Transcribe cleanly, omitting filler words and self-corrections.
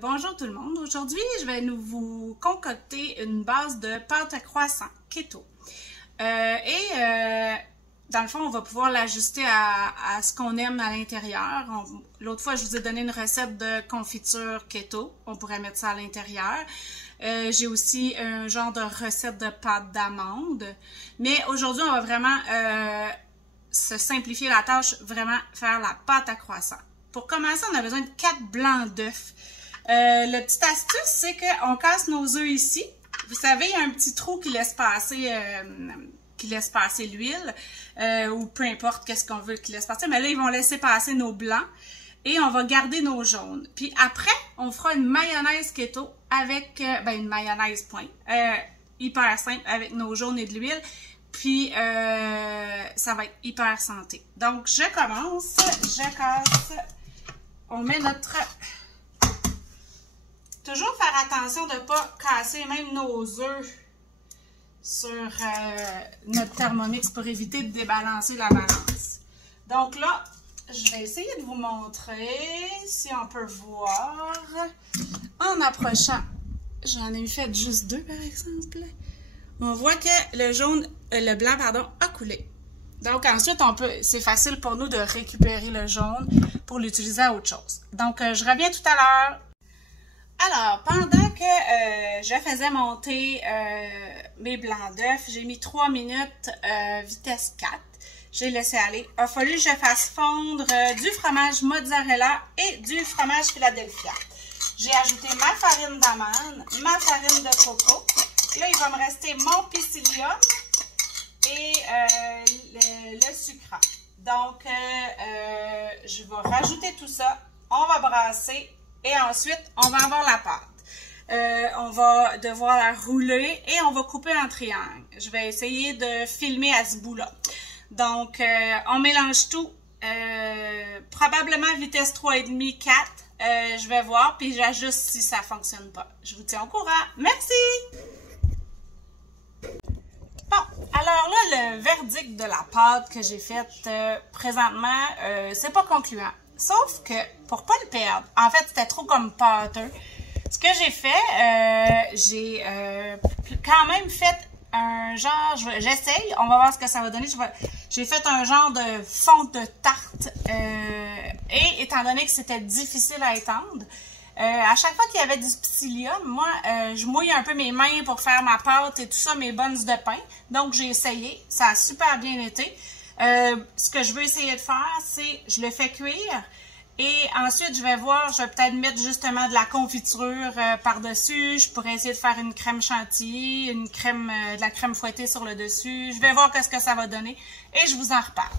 Bonjour tout le monde. Aujourd'hui, je vais vous concocter une base de pâte à croissant keto. Dans le fond, on va pouvoir l'ajuster à ce qu'on aime à l'intérieur. L'autre fois, je vous ai donné une recette de confiture keto. On pourrait mettre ça à l'intérieur. J'ai aussi un genre de recette de pâte d'amande. Mais aujourd'hui, on va vraiment se simplifier la tâche, vraiment faire la pâte à croissant. Pour commencer, on a besoin de 4 blancs d'œufs. La petite astuce, c'est qu'on casse nos œufs ici. Vous savez, il y a un petit trou qui laisse passer l'huile, ou peu importe qu'est-ce qu'on veut qu'il laisse passer. Mais là, ils vont laisser passer nos blancs et on va garder nos jaunes. Puis après, on fera une mayonnaise keto avec, une mayonnaise point, hyper simple avec nos jaunes et de l'huile. Puis, ça va être hyper santé. Donc, je commence, je casse, on met notre... Toujours faire attention de ne pas casser même nos œufs sur notre Thermomix pour éviter de débalancer la balance. Donc là, je vais essayer de vous montrer si on peut voir en approchant. J'en ai fait juste 2 par exemple. On voit que le blanc a coulé. Donc ensuite, c'est facile pour nous de récupérer le jaune pour l'utiliser à autre chose. Donc je reviens tout à l'heure. Alors, pendant que je faisais monter mes blancs d'œufs, j'ai mis 3 minutes vitesse 4. J'ai laissé aller. Il a fallu que je fasse fondre du fromage mozzarella et du fromage Philadelphia. J'ai ajouté ma farine d'amande, ma farine de coco. Là, il va me rester mon psyllium et le sucrant. Donc, je vais rajouter tout ça. On va brasser. Et ensuite, on va avoir la pâte. On va devoir la rouler et on va couper en triangle. Je vais essayer de filmer à ce bout-là. Donc, on mélange tout. Probablement vitesse 3,5, 4. Je vais voir, puis j'ajuste si ça ne fonctionne pas. Je vous tiens au courant. Merci! Bon, alors là, le verdict de la pâte que j'ai faite présentement, c'est pas concluant. Sauf que, pour pas le perdre, en fait, c'était trop comme pâteux. Ce que j'ai fait, j'ai quand même fait un genre, j'essaye, on va voir ce que ça va donner. J'ai fait un genre de fond de tarte, et étant donné que c'était difficile à étendre, à chaque fois qu'il y avait du psyllium, moi, je mouille un peu mes mains pour faire ma pâte et tout ça, mes buns de pain. Donc, j'ai essayé, ça a super bien été. Ce que je veux essayer de faire, c'est je le fais cuire et ensuite je vais peut-être mettre justement de la confiture par-dessus. Je pourrais essayer de faire une crème chantilly, de la crème fouettée sur le dessus. Je vais voir qu'est-ce que ça va donner et je vous en reparle.